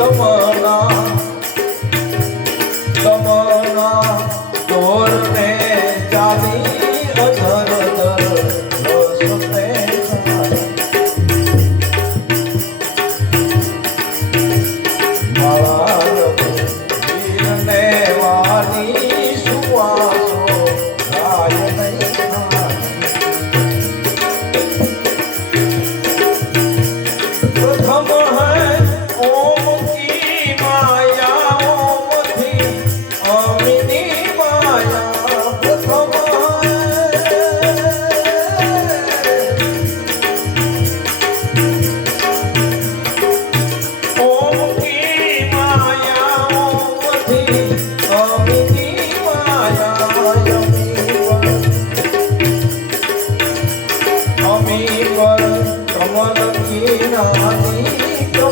તમના તમના તોરને ચાલી અધર સુવાસો રાય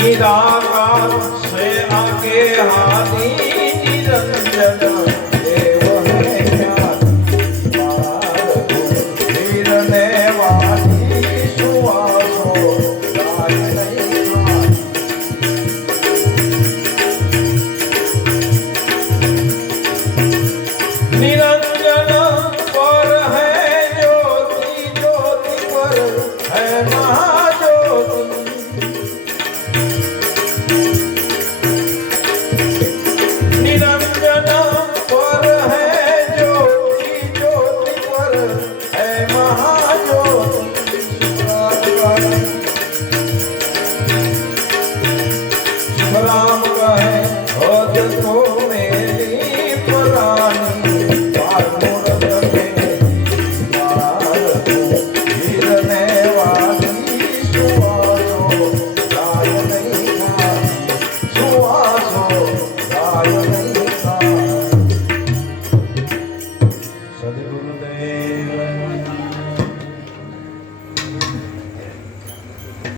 નિરાકાર છે આગે હાની નિરંજન.